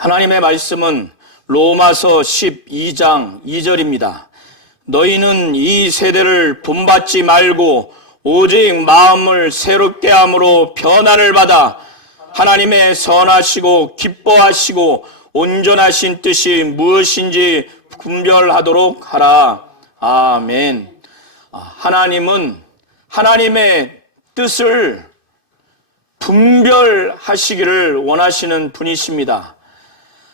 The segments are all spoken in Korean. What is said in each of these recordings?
하나님의 말씀은 로마서 12장 2절입니다. 너희는 이 세대를 본받지 말고 오직 마음을 새롭게 함으로 변화를 받아 하나님의 선하시고 기뻐하시고 온전하신 뜻이 무엇인지 분별하도록 하라. 아멘. 하나님은 하나님의 뜻을 분별하시기를 원하시는 분이십니다.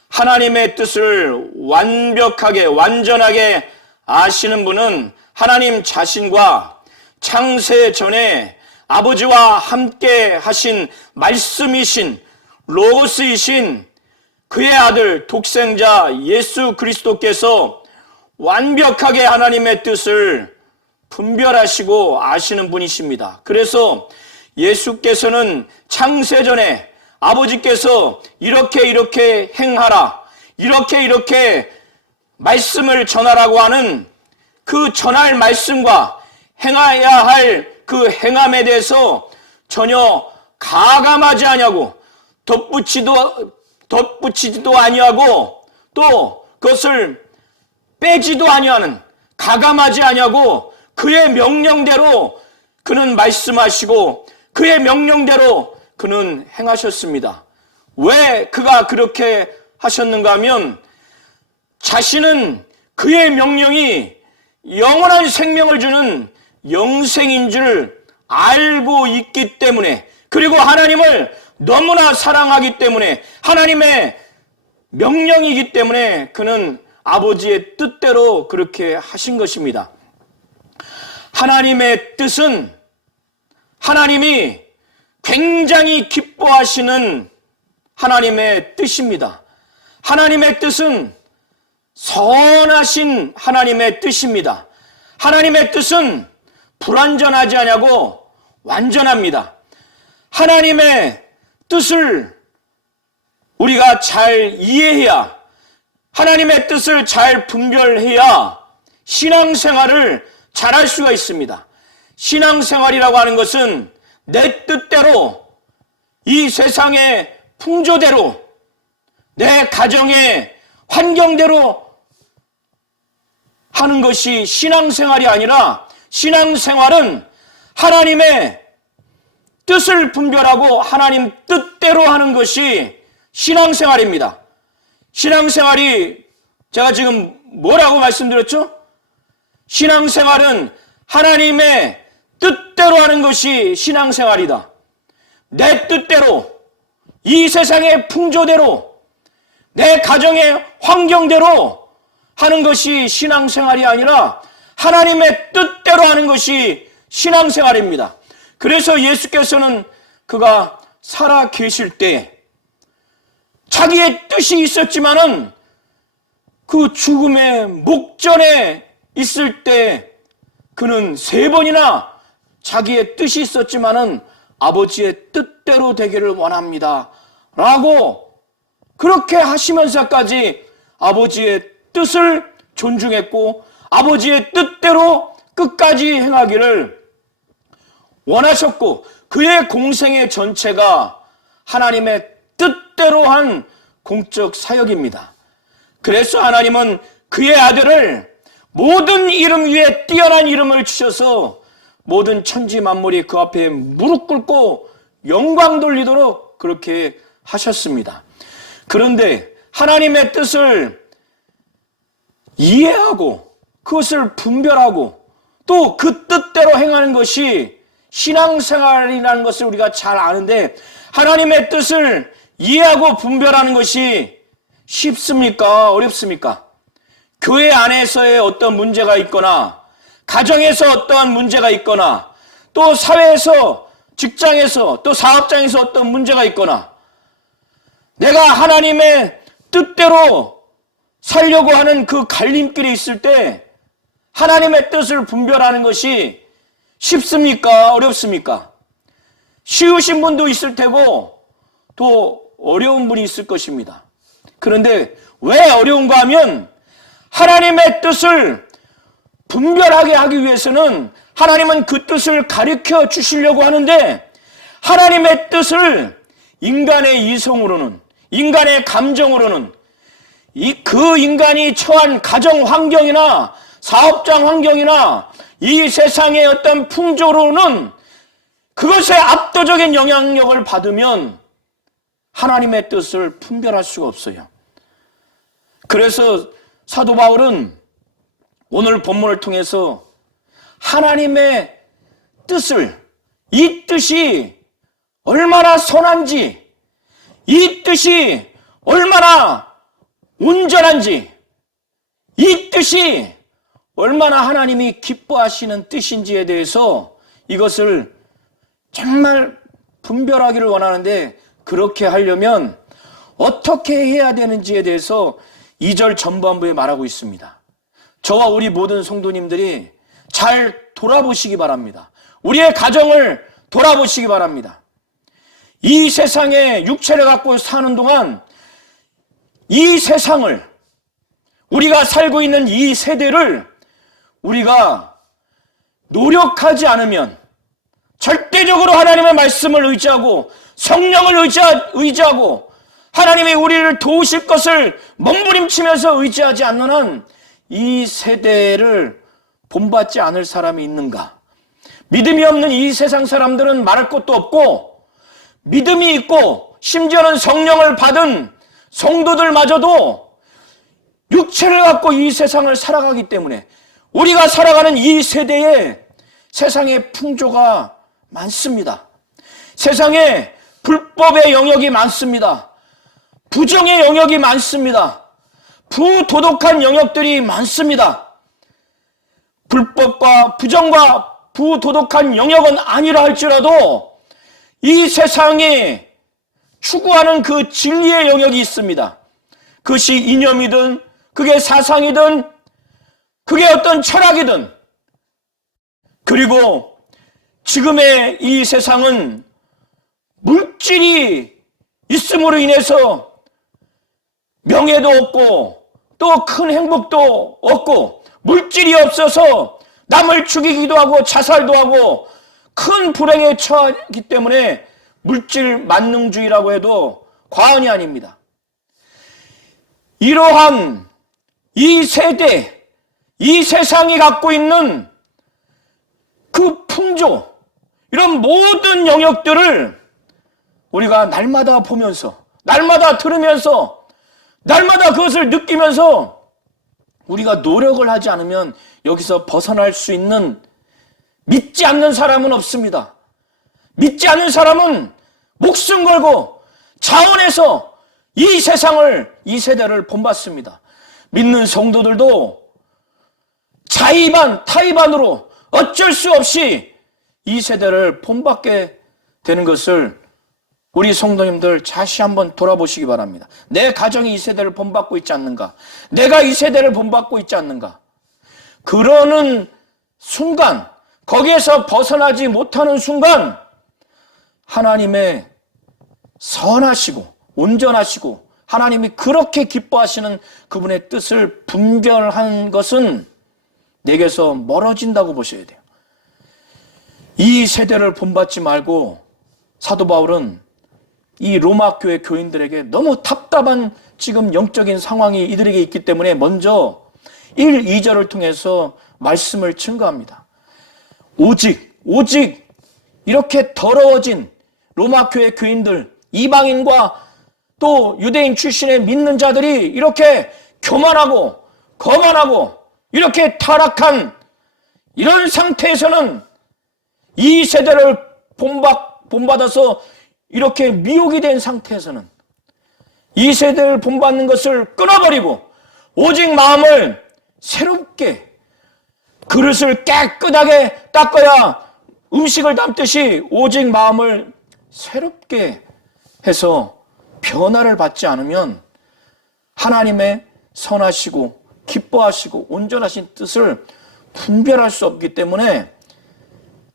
하나님의 뜻을 완벽하게 완전하게 아시는 분은 하나님 자신과 창세 전에 아버지와 함께 하신 말씀이신 로고스이신 그의 아들 독생자 예수 그리스도께서 완벽하게 하나님의 뜻을 분별하시고 아시는 분이십니다. 그래서 예수께서는 창세 전에 아버지께서 이렇게 행하라, 이렇게 말씀을 전하라고 하는 그 전할 말씀과 행해야 할 그 행함에 대해서 전혀 가감하지 아니하고 덧붙이지도 아니하고 또 그것을 빼지도 아니하는, 가감하지 아니하고 그의 명령대로 그는 말씀하시고 그의 명령대로 그는 행하셨습니다. 왜 그가 그렇게 하셨는가 하면 자신은 그의 명령이 영원한 생명을 주는 영생인 줄 알고 있기 때문에, 그리고 하나님을 너무나 사랑하기 때문에, 하나님의 명령이기 때문에 그는 아버지의 뜻대로 그렇게 하신 것입니다. 하나님의 뜻은 하나님이 굉장히 기뻐하시는 하나님의 뜻입니다. 하나님의 뜻은 선하신 하나님의 뜻입니다. 하나님의 뜻은 불완전하지 않냐고 완전합니다. 하나님의 뜻을 우리가 잘 이해해야, 하나님의 뜻을 잘 분별해야 신앙생활을 잘할 수가 있습니다. 신앙생활이라고 하는 것은 내 뜻대로, 이 세상의 풍조대로, 내 가정의 환경대로 하는 것이 신앙생활이 아니라, 신앙생활은 하나님의 뜻을 분별하고 하나님 뜻대로 하는 것이 신앙생활입니다. 신앙생활이 제가 지금 뭐라고 말씀드렸죠? 신앙생활은 하나님의 뜻대로 하는 것이 신앙생활이다. 내 뜻대로, 이 세상의 풍조대로, 내 가정의 환경대로 하는 것이 신앙생활이 아니라 하나님의 뜻대로 하는 것이 신앙생활입니다. 그래서 예수께서는 그가 살아 계실 때 자기의 뜻이 있었지만은 그 죽음의 목전에 있을 때 그는 3번이나 자기의 뜻이 있었지만은 아버지의 뜻대로 되기를 원합니다 라고 그렇게 하시면서까지 아버지의 뜻을 존중했고 아버지의 뜻대로 끝까지 행하기를 원하셨고, 그의 공생의 전체가 하나님의 뜻대로 한 공적 사역입니다. 그래서 하나님은 그의 아들을 모든 이름 위에 뛰어난 이름을 주셔서 모든 천지 만물이 그 앞에 무릎 꿇고 영광 돌리도록 그렇게 하셨습니다. 그런데 하나님의 뜻을 이해하고 그것을 분별하고 또 그 뜻대로 행하는 것이 신앙생활이라는 것을 우리가 잘 아는데, 하나님의 뜻을 이해하고 분별하는 것이 쉽습니까? 어렵습니까? 교회 안에서의 어떤 문제가 있거나, 가정에서 어떠한 문제가 있거나, 또 사회에서, 직장에서, 또 사업장에서 어떤 문제가 있거나, 내가 하나님의 뜻대로 살려고 하는 그 갈림길이 있을 때 하나님의 뜻을 분별하는 것이 쉽습니까? 어렵습니까? 쉬우신 분도 있을 테고 또 어려운 분이 있을 것입니다. 그런데 왜 어려운가 하면 하나님의 뜻을 분별하게 하기 위해서는 하나님은 그 뜻을 가르쳐 주시려고 하는데, 하나님의 뜻을 인간의 이성으로는, 인간의 감정으로는 그 인간이 처한 가정 환경이나 사업장 환경이나 이 세상의 어떤 풍조로는 그것에 압도적인 영향력을 받으면 하나님의 뜻을 분별할 수가 없어요. 그래서 사도 바울은 오늘 본문을 통해서 하나님의 뜻을, 이 뜻이 얼마나 선한지, 이 뜻이 얼마나 온전한지, 이 뜻이 얼마나 하나님이 기뻐하시는 뜻인지에 대해서 이것을 정말 분별하기를 원하는데, 그렇게 하려면 어떻게 해야 되는지에 대해서 2절 전반부에 말하고 있습니다. 저와 우리 모든 성도님들이 잘 돌아보시기 바랍니다. 우리의 가정을 돌아보시기 바랍니다. 이 세상에 육체를 갖고 사는 동안 이 세상을, 우리가 살고 있는 이 세대를 우리가 노력하지 않으면, 절대적으로 하나님의 말씀을 의지하고 성령을 의지하고 하나님이 우리를 도우실 것을 몸부림치면서 의지하지 않는 한 이 세대를 본받지 않을 사람이 있는가? 믿음이 없는 이 세상 사람들은 말할 것도 없고, 믿음이 있고 심지어는 성령을 받은 성도들마저도 육체를 갖고 이 세상을 살아가기 때문에 우리가 살아가는 이 세대에 세상의 풍조가 많습니다. 세상에 불법의 영역이 많습니다. 부정의 영역이 많습니다. 부도덕한 영역들이 많습니다. 불법과 부정과 부도덕한 영역은 아니라 할지라도 이 세상에 추구하는 그 진리의 영역이 있습니다. 그것이 이념이든 그게 사상이든 그게 어떤 철학이든, 그리고 지금의 이 세상은 물질이 있음으로 인해서 명예도 없고 또 큰 행복도 없고, 물질이 없어서 남을 죽이기도 하고 자살도 하고 큰 불행에 처하기 때문에 물질 만능주의라고 해도 과언이 아닙니다. 이러한 이 세대, 이 세상이 갖고 있는 그 풍조, 이런 모든 영역들을 우리가 날마다 보면서, 날마다 들으면서, 날마다 그것을 느끼면서 우리가 노력을 하지 않으면 여기서 벗어날 수 있는, 믿지 않는 사람은 없습니다. 믿지 않는 사람은 목숨 걸고 자원해서 이 세상을, 이 세대를 본받습니다. 믿는 성도들도 자의반, 타의반으로 어쩔 수 없이 이 세대를 본받게 되는 것을 우리 성도님들 다시 한번 돌아보시기 바랍니다. 내 가정이 이 세대를 본받고 있지 않는가? 내가 이 세대를 본받고 있지 않는가? 그러는 순간, 거기에서 벗어나지 못하는 순간 하나님의 선하시고 온전하시고 하나님이 그렇게 기뻐하시는 그분의 뜻을 분별한 것은 내게서 멀어진다고 보셔야 돼요. 이 세대를 본받지 말고 사도 바울은 이 로마 교회 교인들에게 너무 답답한 지금 영적인 상황이 이들에게 있기 때문에 먼저 1, 2절을 통해서 말씀을 증거합니다. 오직 이렇게 더러워진 로마 교회 교인들, 이방인과 또 유대인 출신의 믿는 자들이 이렇게 교만하고 거만하고 이렇게 타락한 이런 상태에서는 이 세대를 본받아서 이렇게 미혹이 된 상태에서는 이 세대를 본받는 것을 끊어버리고 오직 마음을 새롭게, 그릇을 깨끗하게 닦아야 음식을 담듯이 오직 마음을 새롭게 해서 변화를 받지 않으면 하나님의 선하시고 기뻐하시고 온전하신 뜻을 분별할 수 없기 때문에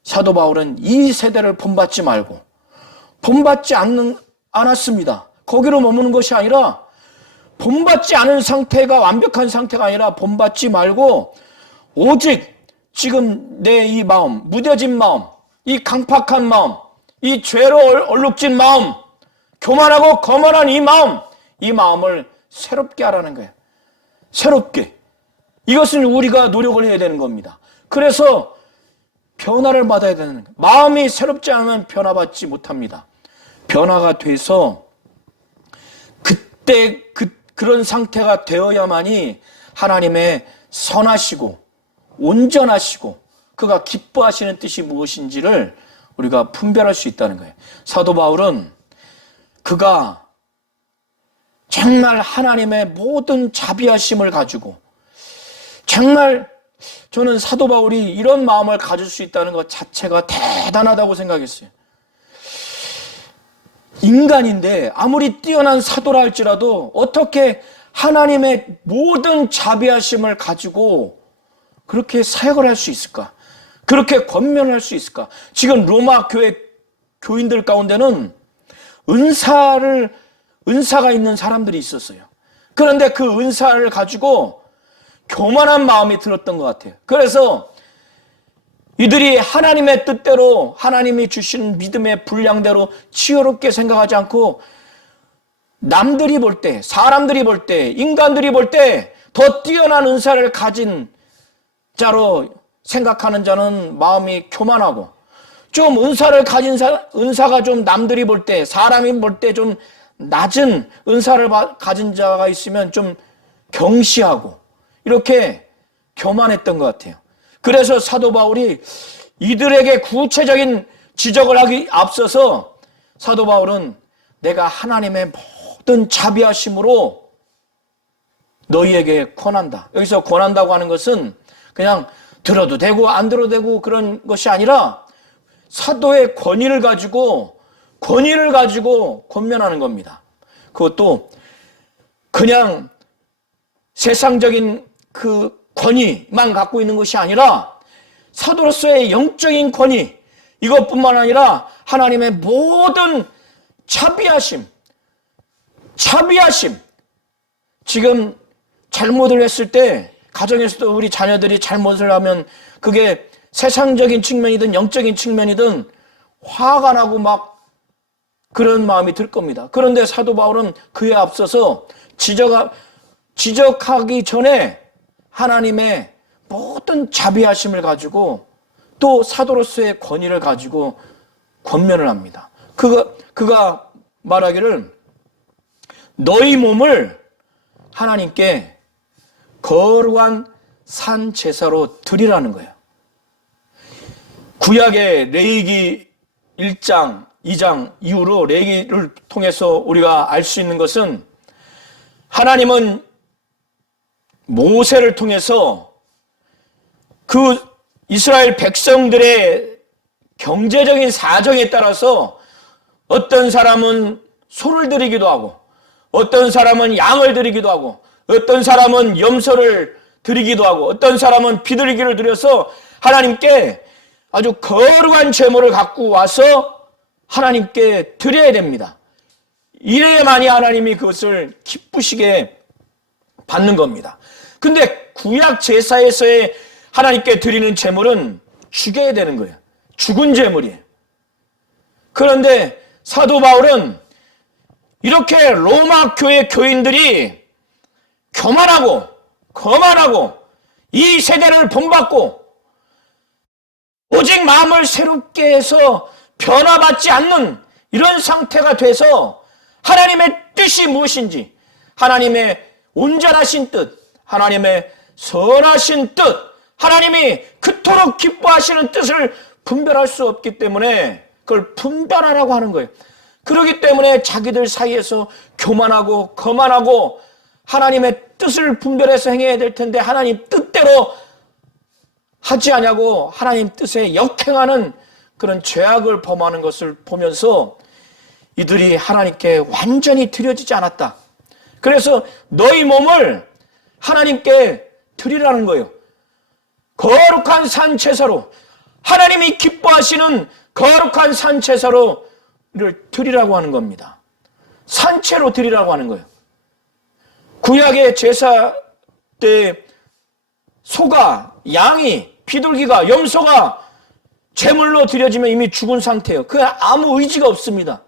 사도 바울은 이 세대를 본받지 말고, 본받지 않았습니다. 거기로 머무는 것이 아니라, 본받지 않은 상태가 완벽한 상태가 아니라 본받지 말고 오직 지금 내 이 마음, 무뎌진 마음, 이 강팍한 마음, 이 죄로 얼룩진 마음, 교만하고 거만한 이 마음을 새롭게 하라는 거예요. 새롭게. 이것은 우리가 노력을 해야 되는 겁니다. 그래서 변화를 받아야 되는 거예요. 마음이 새롭지 않으면 변화받지 못합니다. 변화가 돼서 그때 그런 상태가 되어야만이 하나님의 선하시고 온전하시고 그가 기뻐하시는 뜻이 무엇인지를 우리가 분별할 수 있다는 거예요. 사도 바울은 그가 정말 하나님의 모든 자비하심을 가지고 정말 저는 사도 바울이 이런 마음을 가질 수 있다는 것 자체가 대단하다고 생각했어요. 인간인데 아무리 뛰어난 사도라 할지라도 어떻게 하나님의 모든 자비하심을 가지고 그렇게 사역을 할 수 있을까? 그렇게 권면을 할 수 있을까? 지금 로마 교회 교인들 가운데는 은사가 있는 사람들이 있었어요. 그런데 그 은사를 가지고 교만한 마음이 들었던 것 같아요. 그래서 이들이 하나님의 뜻대로 하나님이 주신 믿음의 분량대로 치유롭게 생각하지 않고 남들이 볼 때, 사람들이 볼 때, 인간들이 볼 때 더 뛰어난 은사를 가진 자로 생각하는 자는 마음이 교만하고 좀 은사를 가진 은사가 좀 남들이 볼 때, 사람이 볼 때 좀 낮은 은사를 가진 자가 있으면 좀 경시하고 이렇게 교만했던 것 같아요. 그래서 사도 바울이 이들에게 구체적인 지적을 하기 앞서서 사도 바울은 내가 하나님의 모든 자비하심으로 너희에게 권한다. 여기서 권한다고 하는 것은 그냥 들어도 되고 안 들어도 되고 그런 것이 아니라 사도의 권위를 가지고 권면하는 겁니다. 그것도 그냥 세상적인 그 권위만 갖고 있는 것이 아니라 사도로서의 영적인 권위, 이것뿐만 아니라 하나님의 모든 자비하심. 지금 잘못을 했을 때 가정에서도 우리 자녀들이 잘못을 하면 그게 세상적인 측면이든 영적인 측면이든 화가 나고 막 그런 마음이 들 겁니다. 그런데 사도 바울은 그에 앞서서 지적하기 전에 하나님의 모든 자비하심을 가지고 또 사도로서의 권위를 가지고 권면을 합니다. 그가 말하기를 너희 몸을 하나님께 거룩한 산 제사로 드리라는 거예요. 구약의 레위기 1장, 2장 이후로 레위기를 통해서 우리가 알 수 있는 것은 하나님은 모세를 통해서 그 이스라엘 백성들의 경제적인 사정에 따라서 어떤 사람은 소를 드리기도 하고 어떤 사람은 양을 드리기도 하고 어떤 사람은 염소를 드리기도 하고 어떤 사람은 비둘기를 드려서 하나님께 아주 거룩한 제물을 갖고 와서 하나님께 드려야 됩니다. 이래야만이 하나님이 그것을 기쁘시게 받는 겁니다. 근데 구약 제사에서의 하나님께 드리는 제물은 죽여야 되는 거예요. 죽은 제물이에요. 그런데 사도 바울은 이렇게 로마 교회 교인들이 교만하고 거만하고 이 세대를 본받고 오직 마음을 새롭게 해서 변화받지 않는 이런 상태가 돼서 하나님의 뜻이 무엇인지 하나님의 온전하신 뜻, 하나님의 선하신 뜻, 하나님이 그토록 기뻐하시는 뜻을 분별할 수 없기 때문에 그걸 분별하라고 하는 거예요. 그렇기 때문에 자기들 사이에서 교만하고 거만하고 하나님의 뜻을 분별해서 행해야 될 텐데 하나님 뜻대로 하지 않냐고 하나님 뜻에 역행하는 그런 죄악을 범하는 것을 보면서 이들이 하나님께 완전히 드려지지 않았다. 그래서 너희 몸을 하나님께 드리라는 거예요. 거룩한 산제사로 하나님이 기뻐하시는 거룩한 산제사로를 드리라고 하는 겁니다. 산채로 드리라고 하는 거예요. 구약의 제사 때 소가, 양이, 비둘기가, 염소가 제물로 드려지면 이미 죽은 상태예요. 그 아무 의지가 없습니다.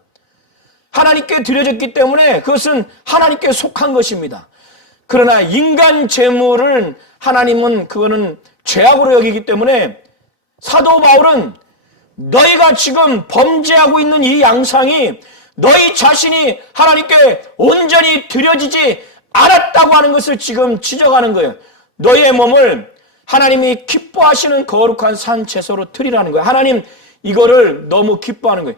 하나님께 드려졌기 때문에 그것은 하나님께 속한 것입니다. 그러나 인간 재물은 하나님은 그거는 죄악으로 여기기 때문에 사도 바울은 너희가 지금 범죄하고 있는 이 양상이 너희 자신이 하나님께 온전히 드려지지 않았다고 하는 것을 지금 지적하는 거예요. 너희의 몸을 하나님이 기뻐하시는 거룩한 산 제사로 드리라는 거예요. 하나님 이거를 너무 기뻐하는 거예요.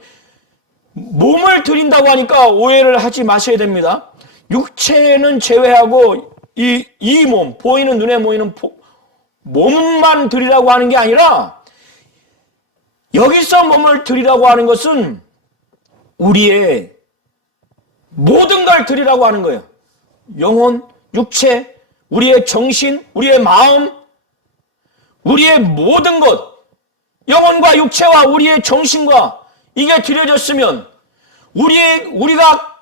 몸을 드린다고 하니까 오해를 하지 마셔야 됩니다. 육체는 제외하고 이 몸, 보이는 눈에 보이는 몸만 드리라고 하는 게 아니라 여기서 몸을 드리라고 하는 것은 우리의 모든 걸 드리라고 하는 거예요. 영혼, 육체, 우리의 정신, 우리의 마음, 우리의 모든 것, 영혼과 육체와 우리의 정신과 이게 드려졌으면 우리가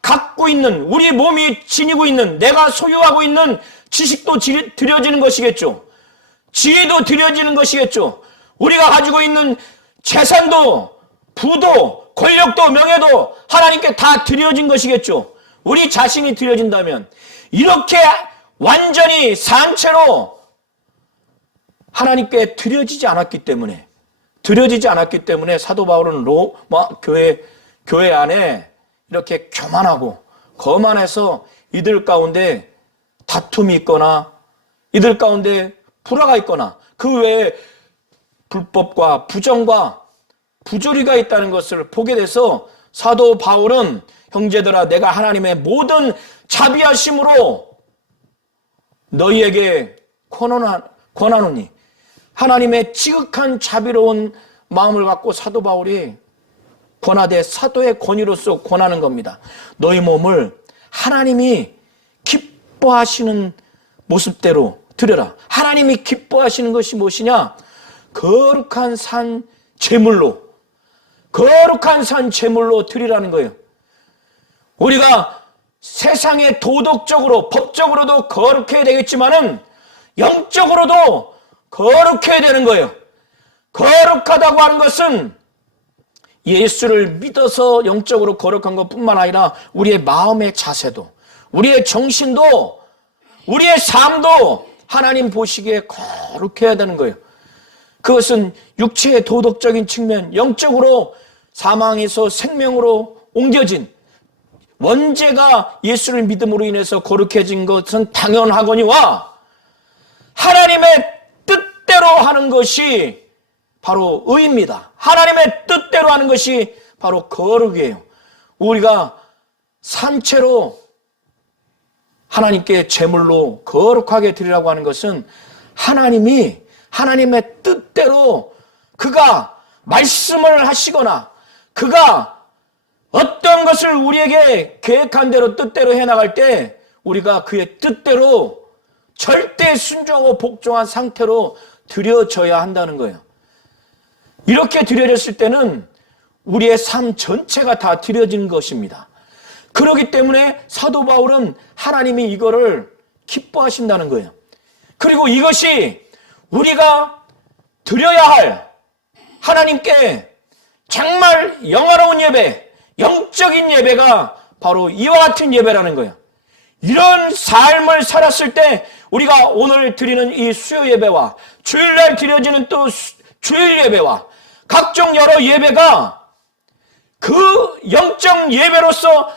갖고 있는, 우리 몸이 지니고 있는, 내가 소유하고 있는 지식도 드려지는 것이겠죠. 지혜도 드려지는 것이겠죠. 우리가 가지고 있는 재산도, 부도, 권력도, 명예도 하나님께 다 드려진 것이겠죠. 우리 자신이 드려진다면 이렇게 완전히 산채로 하나님께 드려지지 않았기 때문에 사도 바울은 로마 교회 안에 이렇게 교만하고 거만해서 이들 가운데 다툼이 있거나 이들 가운데 불화가 있거나 그 외에 불법과 부정과 부조리가 있다는 것을 보게 돼서 사도 바울은 형제들아 내가 하나님의 모든 자비하심으로 너희에게 권하노니 하나님의 지극한 자비로운 마음을 갖고 사도 바울이 권하되 사도의 권위로서 권하는 겁니다. 너희 몸을 하나님이 기뻐하시는 모습대로 드려라. 하나님이 기뻐하시는 것이 무엇이냐? 거룩한 산 제물로 드리라는 거예요. 우리가 세상에 도덕적으로 법적으로도 거룩해야 되겠지만은 영적으로도 거룩해야 되는 거예요. 거룩하다고 하는 것은 예수를 믿어서 영적으로 거룩한 것뿐만 아니라 우리의 마음의 자세도, 우리의 정신도, 우리의 삶도 하나님 보시기에 거룩해야 되는 거예요. 그것은 육체의 도덕적인 측면, 영적으로 사망에서 생명으로 옮겨진 원죄가 예수를 믿음으로 인해서 거룩해진 것은 당연하거니와 하나님의 뜻대로 하는 것이 바로 의입니다. 하나님의 뜻대로 하는 것이 바로 거룩이에요. 우리가 산채로 하나님께 제물로 거룩하게 드리라고 하는 것은 하나님이 하나님의 뜻대로 그가 말씀을 하시거나 그가 어떤 것을 우리에게 계획한 대로 뜻대로 해나갈 때 우리가 그의 뜻대로 절대 순종하고 복종한 상태로 드려져야 한다는 거예요. 이렇게 드려졌을 때는 우리의 삶 전체가 다 드려진 것입니다. 그렇기 때문에 사도 바울은 하나님이 이거를 기뻐하신다는 거예요. 그리고 이것이 우리가 드려야 할 하나님께 정말 영화로운 예배, 영적인 예배가 바로 이와 같은 예배라는 거예요. 이런 삶을 살았을 때 우리가 오늘 드리는 이 수요 예배와 주일날 드려지는 또 주일 예배와 각종 여러 예배가 그 영적 예배로서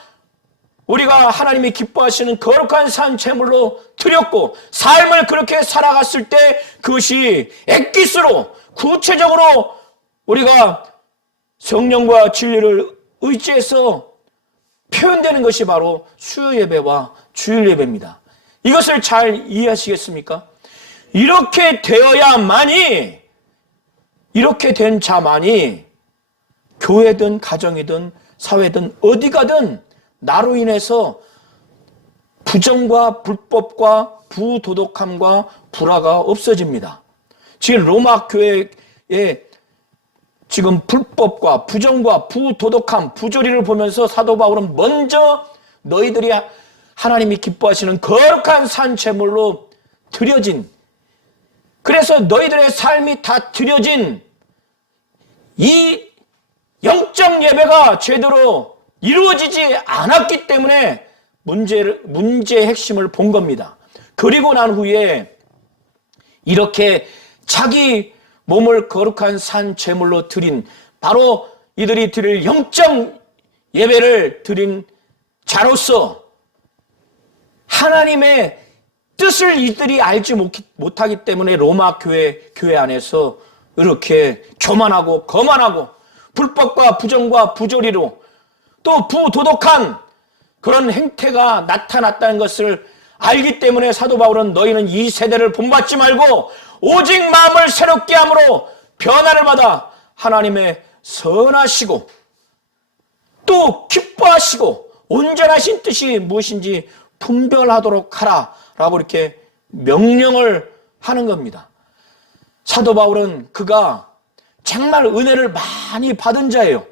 우리가 하나님이 기뻐하시는 거룩한 산 제물로 드렸고 삶을 그렇게 살아갔을 때 그것이 엑기스로 구체적으로 우리가 성령과 진리를 의지해서 표현되는 것이 바로 수요 예배와 주일 예배입니다. 이것을 잘 이해하시겠습니까? 이렇게 되어야만이 이렇게 된 자만이 교회든 가정이든 사회든 어디 가든 나로 인해서 부정과 불법과 부도덕함과 불화가 없어집니다. 지금 로마 교회에 지금 불법과 부정과 부도덕함, 부조리를 보면서 사도 바울은 먼저 너희들이 하나님이 기뻐하시는 거룩한 산 제물로 드려진, 그래서 너희들의 삶이 다 드려진 이 영적 예배가 제대로 이루어지지 않았기 때문에 문제의 핵심을 본 겁니다. 그리고 난 후에 이렇게 자기 몸을 거룩한 산 제물로 드린, 바로 이들이 드릴 영적 예배를 드린 자로서 하나님의 뜻을 이들이 알지 못하기 때문에 로마 교회 안에서 이렇게 교만하고 거만하고 불법과 부정과 부조리로 또 부도덕한 그런 행태가 나타났다는 것을 알기 때문에 사도 바울은 너희는 이 세대를 본받지 말고 오직 마음을 새롭게 함으로 변화를 받아 하나님의 선하시고 또 기뻐하시고 온전하신 뜻이 무엇인지 분별하도록 하라 라고 이렇게 명령을 하는 겁니다. 사도 바울은 그가 정말 은혜를 많이 받은 자예요.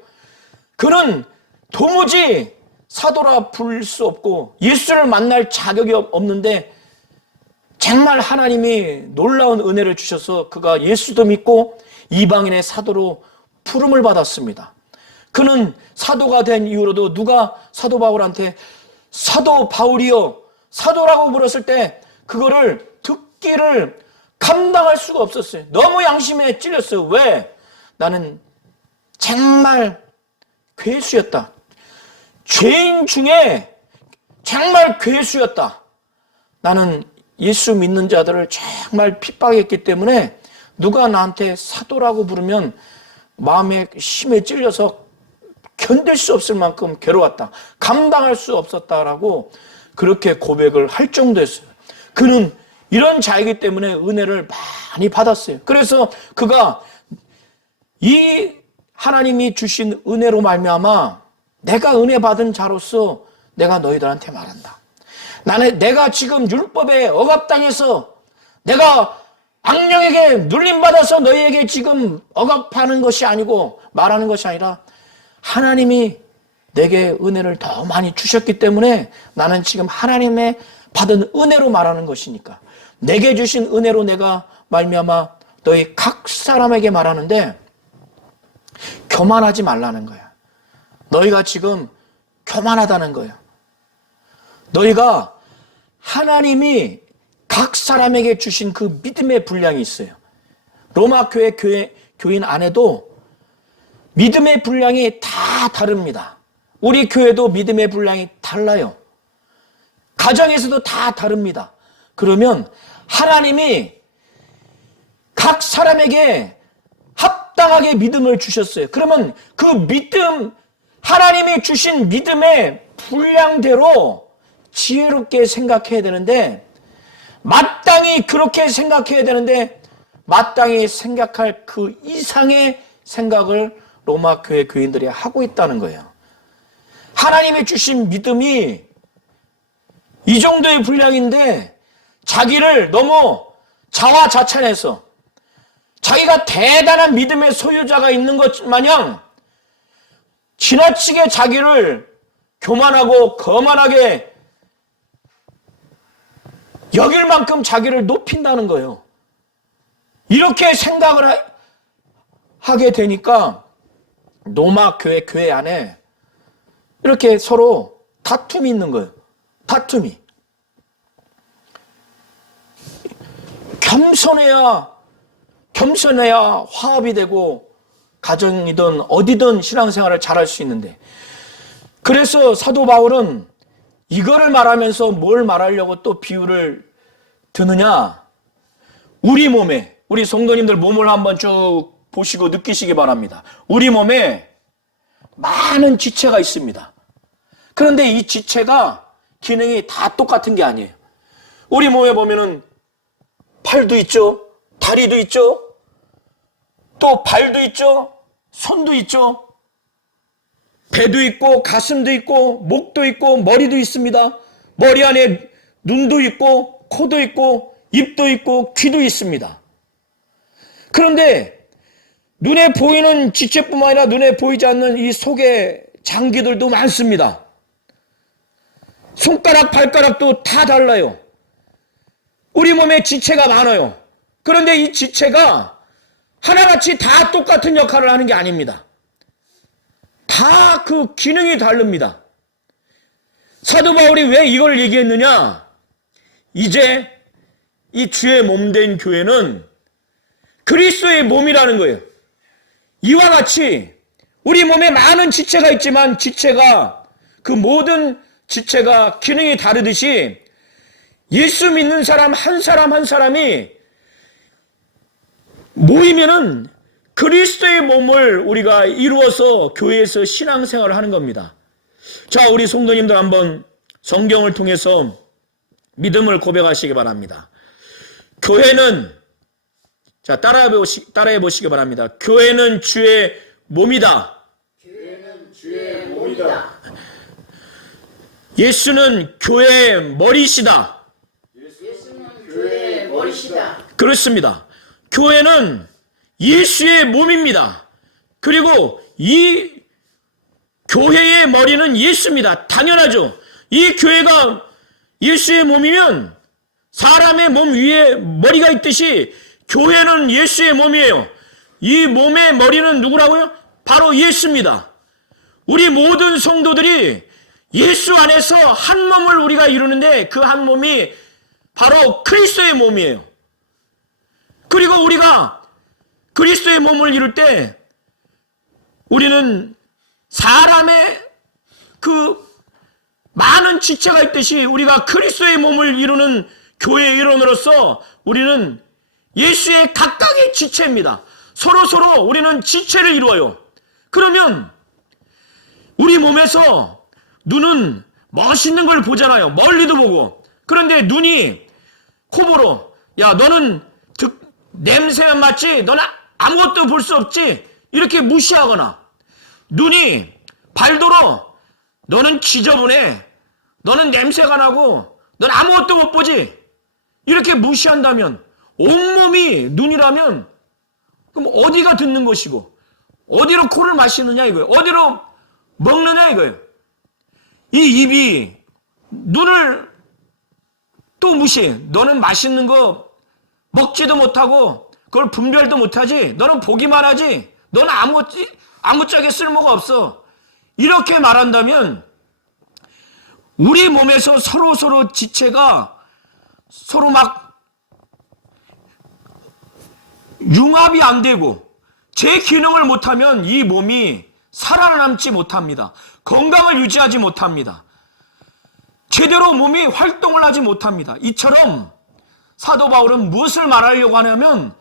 그는 도무지 사도라 부를 수 없고 예수를 만날 자격이 없는데 정말 하나님이 놀라운 은혜를 주셔서 그가 예수도 믿고 이방인의 사도로 부름을 받았습니다. 그는 사도가 된 이후로도 누가 사도 바울한테 사도 바울이요 사도라고 불렀을 때 그거를 듣기를 감당할 수가 없었어요. 너무 양심에 찔렸어요. 왜? 나는 정말 괴수였다. 죄인 중에 정말 괴수였다. 나는 예수 믿는 자들을 정말 핍박했기 때문에 누가 나한테 사도라고 부르면 마음에 심에 찔려서 견딜 수 없을 만큼 괴로웠다. 감당할 수 없었다라고 그렇게 고백을 할 정도였어요. 그는 이런 자이기 때문에 은혜를 많이 받았어요. 그래서 그가 이 하나님이 주신 은혜로 말미암아 내가 은혜 받은 자로서 내가 너희들한테 말한다. 내가 지금 율법에 억압당해서 내가 악령에게 눌림받아서 너희에게 지금 억압하는 것이 아니고 말하는 것이 아니라 하나님이 내게 은혜를 더 많이 주셨기 때문에 나는 지금 하나님의 받은 은혜로 말하는 것이니까 내게 주신 은혜로 내가 말미암아 너희 각 사람에게 말하는데 교만하지 말라는 거야. 너희가 지금 교만하다는 거야. 너희가 하나님이 각 사람에게 주신 그 믿음의 분량이 있어요. 로마 교인 안에도 믿음의 분량이 다 다릅니다. 우리 교회도 믿음의 분량이 달라요. 가정에서도 다 다릅니다. 그러면 하나님이 각 사람에게 합당하게 믿음을 주셨어요. 그러면 그 믿음, 하나님이 주신 믿음의 분량대로 지혜롭게 생각해야 되는데 마땅히 그렇게 생각해야 되는데 마땅히 생각할 그 이상의 생각을 로마 교회 교인들이 하고 있다는 거예요. 하나님이 주신 믿음이 이 정도의 분량인데 자기를 너무 자화자찬해서 자기가 대단한 믿음의 소유자가 있는 것 마냥 지나치게 자기를 교만하고 거만하게 여길 만큼 자기를 높인다는 거예요. 이렇게 생각을 하게 되니까 로마 교회 안에 이렇게 서로 다툼이 있는 거예요. 다툼이. 겸손해야 화합이 되고 가정이든 어디든 신앙생활을 잘할 수 있는데 그래서 사도 바울은 이거를 말하면서 뭘 말하려고 또 비유를 드느냐? 우리 몸에, 우리 성도님들 몸을 한번 쭉 보시고 느끼시기 바랍니다. 우리 몸에 많은 지체가 있습니다. 그런데 이 지체가 기능이 다 똑같은 게 아니에요. 우리 몸에 보면은 팔도 있죠, 다리도 있죠, 또 발도 있죠, 손도 있죠, 배도 있고 가슴도 있고 목도 있고 머리도 있습니다. 머리 안에 눈도 있고 코도 있고 입도 있고 귀도 있습니다. 그런데 눈에 보이는 지체뿐만 아니라 눈에 보이지 않는 이 속의 장기들도 많습니다. 손가락, 발가락도 다 달라요. 우리 몸에 지체가 많아요. 그런데 이 지체가 하나같이 다 똑같은 역할을 하는 게 아닙니다. 다 그 기능이 다릅니다. 사도 바울이 왜 이걸 얘기했느냐? 이제 이 주의 몸된 교회는 그리스도의 몸이라는 거예요. 이와 같이 우리 몸에 많은 지체가 있지만 지체가 그 모든 지체가 기능이 다르듯이 예수 믿는 사람 한 사람이 모이면은 그리스도의 몸을 우리가 이루어서 교회에서 신앙생활을 하는 겁니다. 자, 우리 성도님들 한번 성경을 통해서 믿음을 고백하시기 바랍니다. 교회는, 자, 따라해 보시기 바랍니다. 교회는 주의 몸이다. 교회는 주의 몸이다. 예수는 교회의 머리시다. 예수는 교회의 머리시다. 그렇습니다. 교회는 예수의 몸입니다. 그리고 이 교회의 머리는 예수입니다. 당연하죠. 이 교회가 예수의 몸이면 사람의 몸 위에 머리가 있듯이 교회는 예수의 몸이에요. 이 몸의 머리는 누구라고요? 바로 예수입니다. 우리 모든 성도들이 예수 안에서 한 몸을 우리가 이루는데 그 한 몸이 바로 그리스도의 몸이에요. 그리고 우리가 그리스도의 몸을 이룰 때 우리는 사람의 그 많은 지체가 있듯이 우리가 그리스도의 몸을 이루는 교회의 일원으로서 우리는 예수의 각각의 지체입니다. 서로 우리는 지체를 이루어요. 그러면 우리 몸에서 눈은 멋있는 걸 보잖아요. 멀리도 보고. 그런데 눈이 코보로, 야, 너는 냄새만 맡지? 너는 아무것도 볼 수 없지? 이렇게 무시하거나, 눈이 발도로, 너는 지저분해. 너는 냄새가 나고, 넌 아무것도 못 보지? 이렇게 무시한다면, 온몸이 눈이라면, 그럼 어디가 듣는 것이고, 어디로 코를 마시느냐 이거예요. 어디로 먹느냐 이거예요. 이 입이 눈을 또 무시해. 너는 맛있는 거 먹지도 못하고 그걸 분별도 못하지. 너는 보기만 하지. 너는 아무짝에 쓸모가 없어. 이렇게 말한다면 우리 몸에서 서로 지체가 서로 막 융합이 안 되고 제 기능을 못하면 이 몸이 살아남지 못합니다. 건강을 유지하지 못합니다. 제대로 몸이 활동을 하지 못합니다. 이처럼 사도 바울은 무엇을 말하려고 하냐면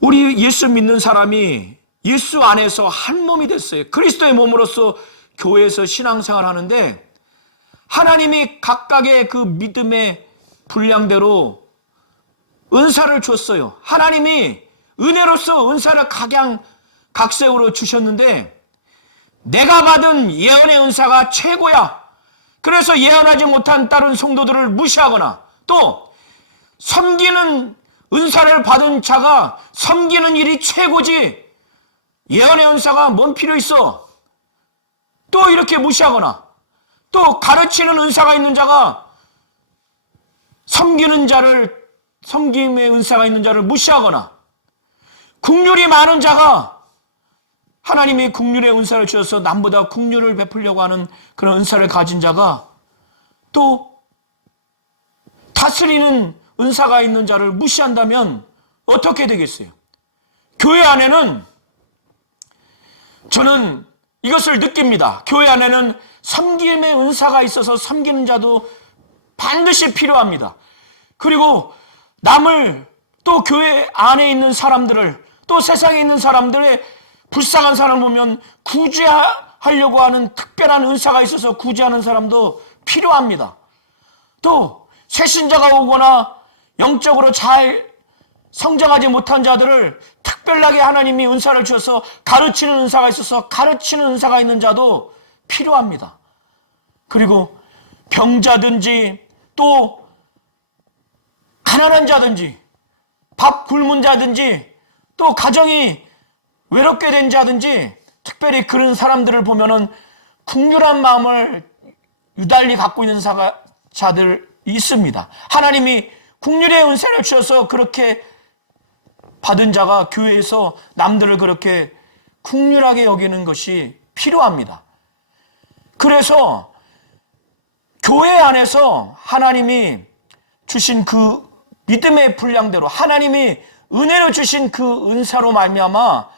우리 예수 믿는 사람이 예수 안에서 한 몸이 됐어요. 그리스도의 몸으로서 교회에서 신앙생활을 하는데 하나님이 각각의 그 믿음의 분량대로 은사를 줬어요. 하나님이 은혜로서 은사를 각양각색으로 주셨는데 내가 받은 예언의 은사가 최고야. 그래서 예언하지 못한 다른 성도들을 무시하거나 또 섬기는 은사를 받은 자가 섬기는 일이 최고지 예언의 은사가 뭔 필요 있어? 또 이렇게 무시하거나 또 가르치는 은사가 있는 자가 섬김의 은사가 있는 자를 무시하거나 긍휼이 많은 자가 하나님이 긍휼의 은사를 주셔서 남보다 긍휼을 베풀려고 하는 그런 은사를 가진 자가 또 다스리는 은사가 있는 자를 무시한다면 어떻게 되겠어요? 교회 안에는 저는 이것을 느낍니다. 교회 안에는 섬김의 은사가 있어서 섬기는 자도 반드시 필요합니다. 그리고 남을 또 교회 안에 있는 사람들을 또 세상에 있는 사람들의 불쌍한 사람을 보면 구제하려고 하는 특별한 은사가 있어서 구제하는 사람도 필요합니다. 또 새신자가 오거나 영적으로 잘 성장하지 못한 자들을 특별하게 하나님이 은사를 주셔서 가르치는 은사가 있어서 가르치는 은사가 있는 자도 필요합니다. 그리고 병자든지 또 가난한 자든지 밥 굶은 자든지 또 가정이 외롭게 된 자든지 특별히 그런 사람들을 보면은 긍휼한 마음을 유달리 갖고 있는 자들이 있습니다. 하나님이 긍휼의 은사를 주셔서 그렇게 받은 자가 교회에서 남들을 그렇게 긍휼하게 여기는 것이 필요합니다. 그래서 교회 안에서 하나님이 주신 그 믿음의 분량대로 하나님이 은혜로 주신 그 은사로 말미암아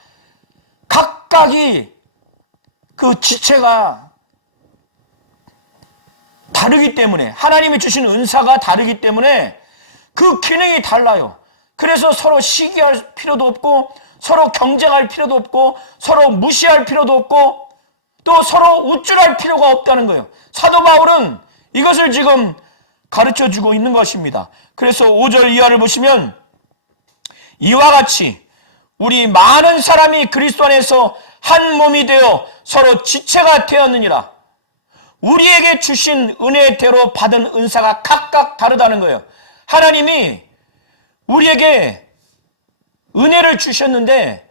각각이 그 지체가 다르기 때문에 하나님이 주신 은사가 다르기 때문에 그 기능이 달라요. 그래서 서로 시기할 필요도 없고 서로 경쟁할 필요도 없고 서로 무시할 필요도 없고 또 서로 우쭐할 필요가 없다는 거예요. 사도 바울은 이것을 지금 가르쳐주고 있는 것입니다. 그래서 5절 이하를 보시면 이와 같이 우리 많은 사람이 그리스도 안에서 한 몸이 되어 서로 지체가 되었느니라. 우리에게 주신 은혜대로 받은 은사가 각각 다르다는 거예요. 하나님이 우리에게 은혜를 주셨는데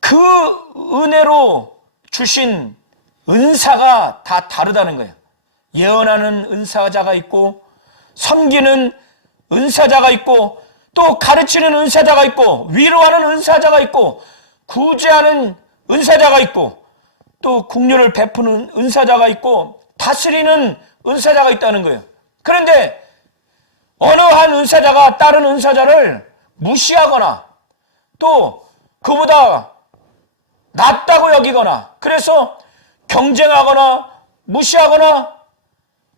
그 은혜로 주신 은사가 다 다르다는 거예요. 예언하는 은사자가 있고 섬기는 은사자가 있고 또 가르치는 은사자가 있고 위로하는 은사자가 있고 구제하는 은사자가 있고 또 긍휼을 베푸는 은사자가 있고 다스리는 은사자가 있다는 거예요. 그런데 어느 한 은사자가 다른 은사자를 무시하거나 또 그보다 낫다고 여기거나 그래서 경쟁하거나 무시하거나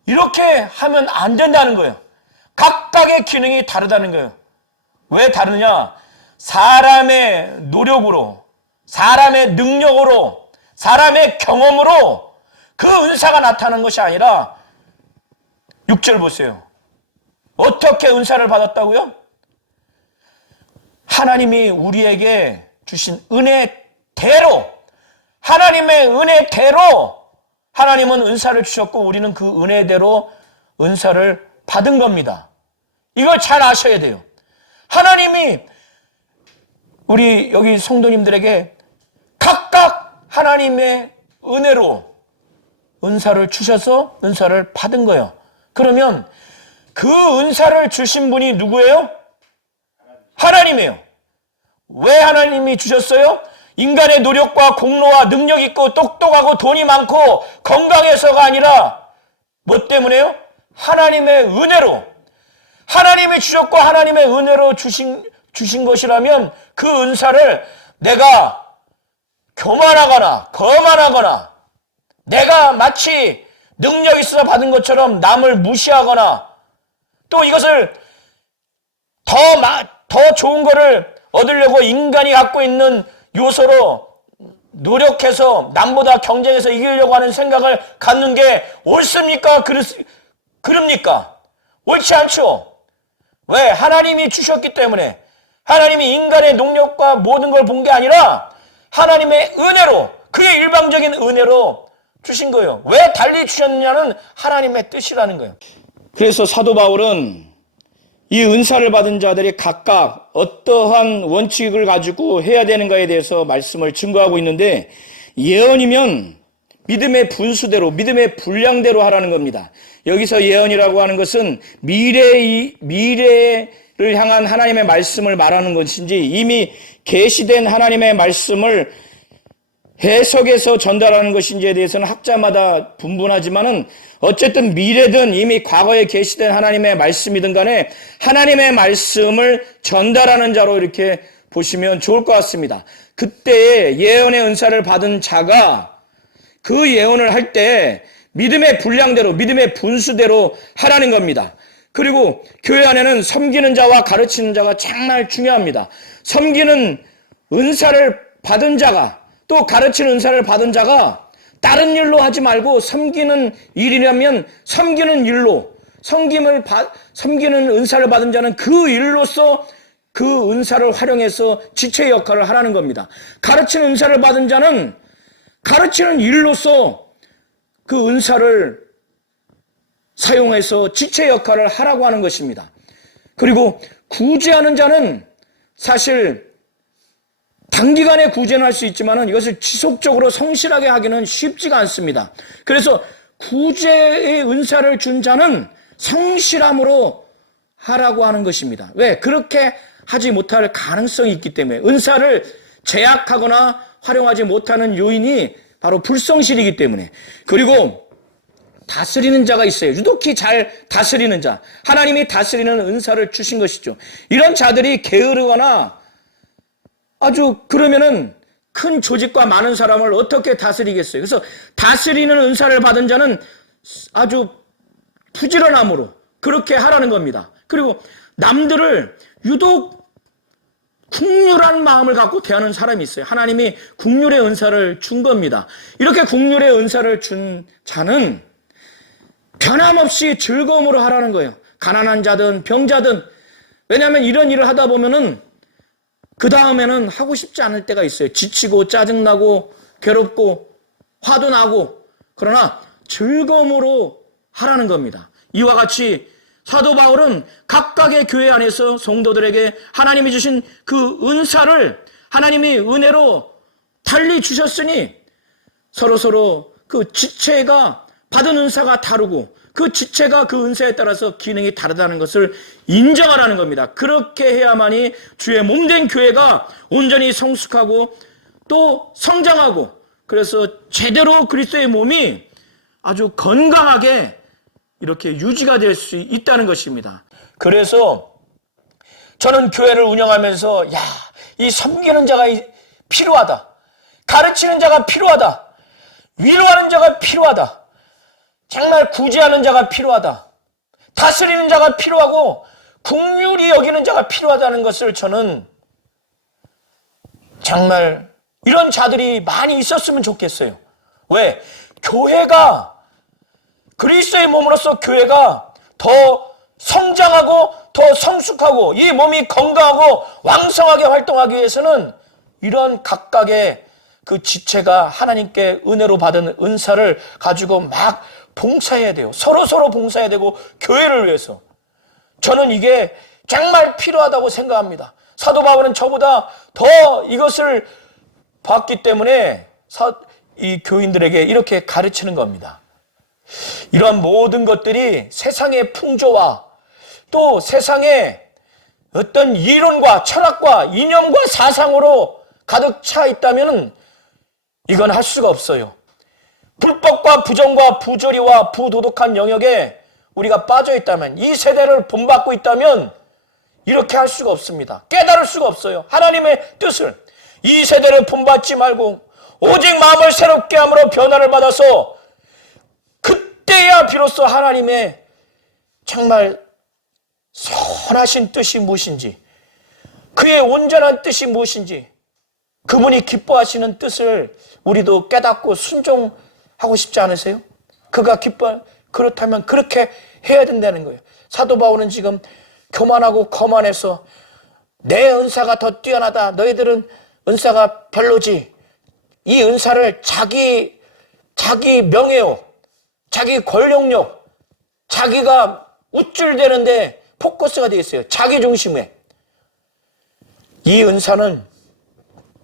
이렇게 하면 안 된다는 거예요. 각각의 기능이 다르다는 거예요. 왜 다르냐? 사람의 노력으로, 사람의 능력으로, 사람의 경험으로 그 은사가 나타나는 것이 아니라 6절 보세요. 어떻게 은사를 받았다고요? 하나님이 우리에게 주신 은혜대로, 하나님의 은혜대로 하나님은 은사를 주셨고 우리는 그 은혜대로 은사를 받은 겁니다. 이걸 잘 아셔야 돼요. 하나님이 우리 여기 성도님들에게 각각 하나님의 은혜로 은사를 주셔서 은사를 받은 거예요. 그러면 그 은사를 주신 분이 누구예요? 하나님이에요. 왜 하나님이 주셨어요? 인간의 노력과 공로와 능력 있고 똑똑하고 돈이 많고 건강해서가 아니라 뭐 때문에요? 하나님의 은혜로. 하나님이 주셨고 하나님의 은혜로 주신 것이라면 그 은사를 내가 교만하거나 거만하거나 내가 마치 능력이 있어서 받은 것처럼 남을 무시하거나 또 이것을 더 좋은 거를 얻으려고 인간이 갖고 있는 요소로 노력해서 남보다 경쟁해서 이기려고 하는 생각을 갖는 게 옳습니까? 그럽니까? 옳지 않죠. 왜? 하나님이 주셨기 때문에 하나님이 인간의 능력과 모든 걸 본 게 아니라 하나님의 은혜로 그의 일방적인 은혜로 주신 거예요. 왜 달리 주셨느냐는 하나님의 뜻이라는 거예요. 그래서 사도 바울은 이 은사를 받은 자들이 각각 어떠한 원칙을 가지고 해야 되는가에 대해서 말씀을 증거하고 있는데 예언이면 믿음의 분수대로 믿음의 분량대로 하라는 겁니다. 여기서 예언이라고 하는 것은 미래를 향한 하나님의 말씀을 말하는 것인지 이미 계시된 하나님의 말씀을 해석해서 전달하는 것인지에 대해서는 학자마다 분분하지만은 어쨌든 미래든 이미 과거에 계시된 하나님의 말씀이든 간에 하나님의 말씀을 전달하는 자로 이렇게 보시면 좋을 것 같습니다. 그때에 예언의 은사를 받은 자가 그 예언을 할 때 믿음의 분량대로 믿음의 분수대로 하라는 겁니다. 그리고 교회 안에는 섬기는 자와 가르치는 자가 정말 중요합니다. 섬기는 은사를 받은 자가 또 가르치는 은사를 받은 자가 다른 일로 하지 말고 섬기는 일이라면 섬기는 일로 섬기는 은사를 받은 자는 그 일로서 그 은사를 활용해서 지체 역할을 하라는 겁니다. 가르치는 은사를 받은 자는 가르치는 일로서 그 은사를 사용해서 지체 역할을 하라고 하는 것입니다. 그리고 구제하는 자는 사실 단기간에 구제는 할 수 있지만 이것을 지속적으로 성실하게 하기는 쉽지가 않습니다. 그래서 구제의 은사를 준 자는 성실함으로 하라고 하는 것입니다. 왜? 그렇게 하지 못할 가능성이 있기 때문에 은사를 제약하거나 활용하지 못하는 요인이 바로 불성실이기 때문에. 그리고 다스리는 자가 있어요. 유독히 잘 다스리는 자. 하나님이 다스리는 은사를 주신 것이죠. 이런 자들이 게으르거나 아주 그러면은 큰 조직과 많은 사람을 어떻게 다스리겠어요? 그래서 다스리는 은사를 받은 자는 아주 부지런함으로 그렇게 하라는 겁니다. 그리고 남들을 유독 국률한 마음을 갖고 대하는 사람이 있어요. 하나님이 국률의 은사를 준 겁니다. 이렇게 국률의 은사를 준 자는 변함없이 즐거움으로 하라는 거예요. 가난한 자든 병자든. 왜냐하면 이런 일을 하다 보면은 그 다음에는 하고 싶지 않을 때가 있어요. 지치고 짜증나고 괴롭고 화도 나고. 그러나 즐거움으로 하라는 겁니다. 이와 같이 사도 바울은 각각의 교회 안에서 성도들에게 하나님이 주신 그 은사를 하나님이 은혜로 달리 주셨으니 서로서로 그 지체가 받은 은사가 다르고 그 지체가 그 은사에 따라서 기능이 다르다는 것을 인정하라는 겁니다. 그렇게 해야만이 주의 몸된 교회가 온전히 성숙하고 또 성장하고 그래서 제대로 그리스도의 몸이 아주 건강하게 이렇게 유지가 될 수 있다는 것입니다. 그래서 저는 교회를 운영하면서 이 섬기는 자가 필요하다. 가르치는 자가 필요하다. 위로하는 자가 필요하다. 정말 구제하는 자가 필요하다. 다스리는 자가 필요하고 긍휼히 여기는 자가 필요하다는 것을 저는 정말 이런 자들이 많이 있었으면 좋겠어요. 왜? 교회가 그리스도의 몸으로서 교회가 더 성장하고 더 성숙하고 이 몸이 건강하고 왕성하게 활동하기 위해서는 이런 각각의 그 지체가 하나님께 은혜로 받은 은사를 가지고 막 봉사해야 돼요. 서로 봉사해야 되고 교회를 위해서. 저는 이게 정말 필요하다고 생각합니다. 사도 바울은 저보다 더 이것을 봤기 때문에 이 교인들에게 이렇게 가르치는 겁니다. 이러한 모든 것들이 세상의 풍조와 또 세상의 어떤 이론과 철학과 이념과 사상으로 가득 차 있다면 이건 할 수가 없어요. 불법과 부정과 부조리와 부도덕한 영역에 우리가 빠져 있다면, 이 세대를 본받고 있다면 이렇게 할 수가 없습니다. 깨달을 수가 없어요. 하나님의 뜻을. 이 세대를 본받지 말고 오직 마음을 새롭게 함으로 변화를 받아서 그때야 비로소 하나님의 정말 선하신 뜻이 무엇인지, 그의 온전한 뜻이 무엇인지, 그분이 기뻐하시는 뜻을 우리도 깨닫고 순종하고 싶지 않으세요? 그가 그렇다면 그렇게 해야 된다는 거예요. 사도 바울은 지금 교만하고 거만해서 내 은사가 더 뛰어나다, 너희들은 은사가 별로지, 이 은사를 자기 명예욕, 자기 권력욕, 자기가 우쭐대는데 포커스가 되어 있어요. 자기 중심에. 이 은사는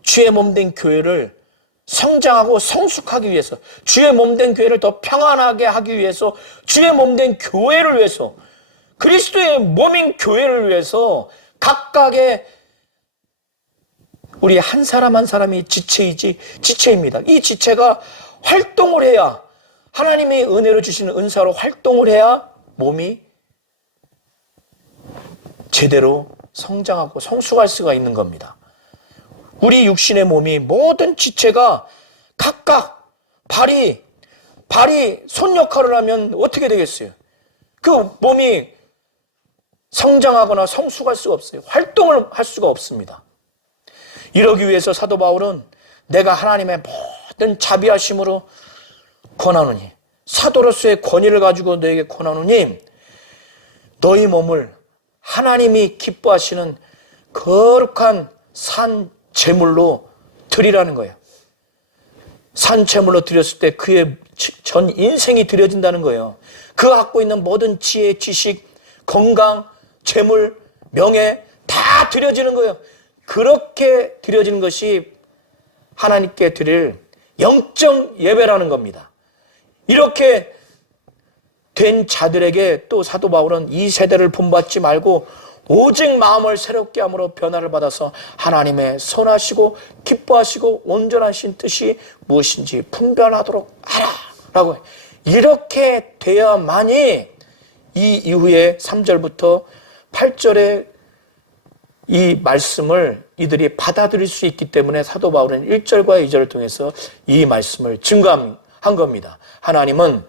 주의 몸된 교회를 성장하고 성숙하기 위해서, 주의 몸된 교회를 더 평안하게 하기 위해서, 주의 몸된 교회를 위해서, 그리스도의 몸인 교회를 위해서 각각의 우리 한 사람 한 사람이 지체입니다. 이 지체가 활동을 해야, 하나님의 은혜로 주시는 은사로 활동을 해야 몸이 제대로 성장하고 성숙할 수가 있는 겁니다. 우리 육신의 몸이 모든 지체가 각각 발이 손 역할을 하면 어떻게 되겠어요? 그 몸이 성장하거나 성숙할 수가 없어요. 활동을 할 수가 없습니다. 이러기 위해서 사도 바울은 내가 하나님의 모든 자비하심으로 권하노니, 사도로서의 권위를 가지고 너에게 권하노니 너희 몸을 하나님이 기뻐하시는 거룩한 산 제물로 드리라는 거예요. 산 제물로 드렸을 때 그의 전 인생이 드려진다는 거예요. 그가 갖고 있는 모든 지혜, 지식, 건강, 재물, 명예 다 드려지는 거예요. 그렇게 드려지는 것이 하나님께 드릴 영적 예배라는 겁니다. 이렇게 된 자들에게 또 사도 바울은 이 세대를 본받지 말고 오직 마음을 새롭게 함으로 변화를 받아서 하나님의 선하시고 기뻐하시고 온전하신 뜻이 무엇인지 분별하도록 하라 라고 해요. 이렇게 돼야만이 이 이후에 3절부터 8절에 이 말씀을 이들이 받아들일 수 있기 때문에 사도 바울은 1절과 2절을 통해서 이 말씀을 증거한 겁니다. 하나님은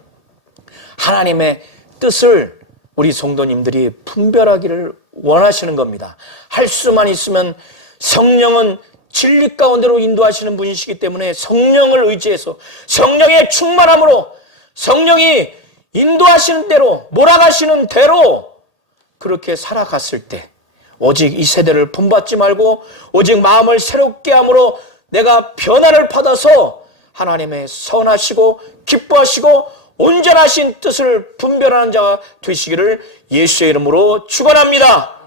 하나님의 뜻을 우리 성도님들이 분별하기를 원하시는 겁니다. 할 수만 있으면 성령은 진리 가운데로 인도하시는 분이시기 때문에 성령을 의지해서 성령의 충만함으로 성령이 인도하시는 대로 몰아가시는 대로 그렇게 살아갔을 때 오직 이 세대를 본받지 말고 오직 마음을 새롭게 함으로 내가 변화를 받아서 하나님의 선하시고 기뻐하시고 온전하신 뜻을 분별하는 자가 되시기를 예수의 이름으로 축원합니다.